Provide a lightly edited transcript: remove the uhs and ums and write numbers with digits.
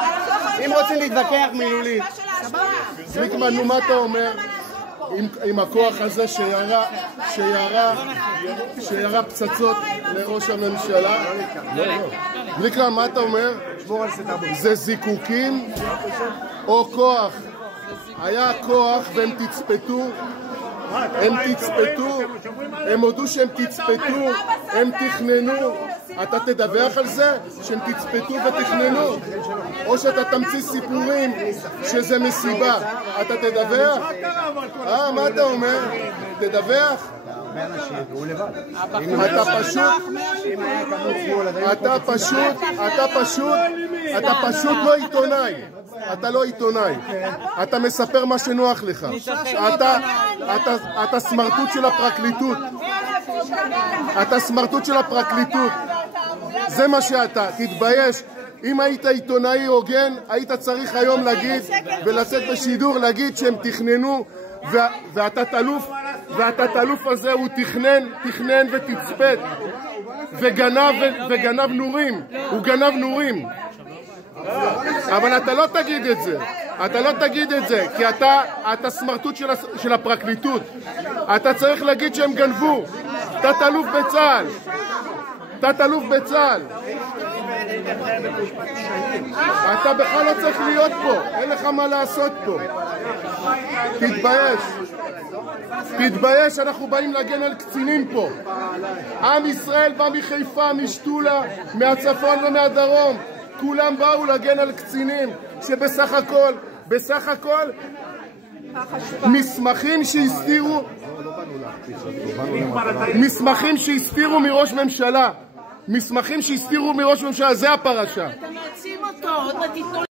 אם רוצים להתווכח מילולית. גליקמן, נו מה אתה אומר? עם הכוח הזה שירה פצצות לראש הממשלה? גליקמן, מה אתה אומר? זה זיקוקים או כוח? היה כוח והם תצפתו, הם הודו שהם תצפתו, הם תכננו. אתה תדווח על זה שהם תצפתו ותכננו, או שאתה תמציא סיפורים שזה מסיבה? אתה תדווח? מה אתה אומר? תדווח? אתה פשוט לא עיתונאי. אתה לא עיתונאי, אתה מספר מה שנוח לך. אתה סמרטוט של הפרקליטות. אתה סמרטוט של הפרקליטות. זה מה שאתה. תתבייש. אם היית עיתונאי הוגן, היית צריך היום להגיד ולצאת בשידור להגיד שהם תכננו, והתת-אלוף הזה הוא תכנן ותצפת וגנב נורים. הוא גנב נורים. אבל אתה לא תגיד את זה. אתה לא תגיד את זה, כי אתה סמרטוט של הפרקליטות. אתה צריך להגיד שהם גנבו. תת-אלוף בצה"ל. תת-אלוף בצה"ל. אתה בכלל לא צריך להיות פה. אין לך מה לעשות פה. תתבייש. תתבייש, אנחנו באים להגן על קצינים פה. עם ישראל בא מחיפה, משתולה, מהצפון ומהדרום. כולם באו להגן על קצינים שבסך הכל מסמכים שהסתירו מראש ממשלה. זה הפרשה. אתה מעצים אותו, עוד מעט תיתנו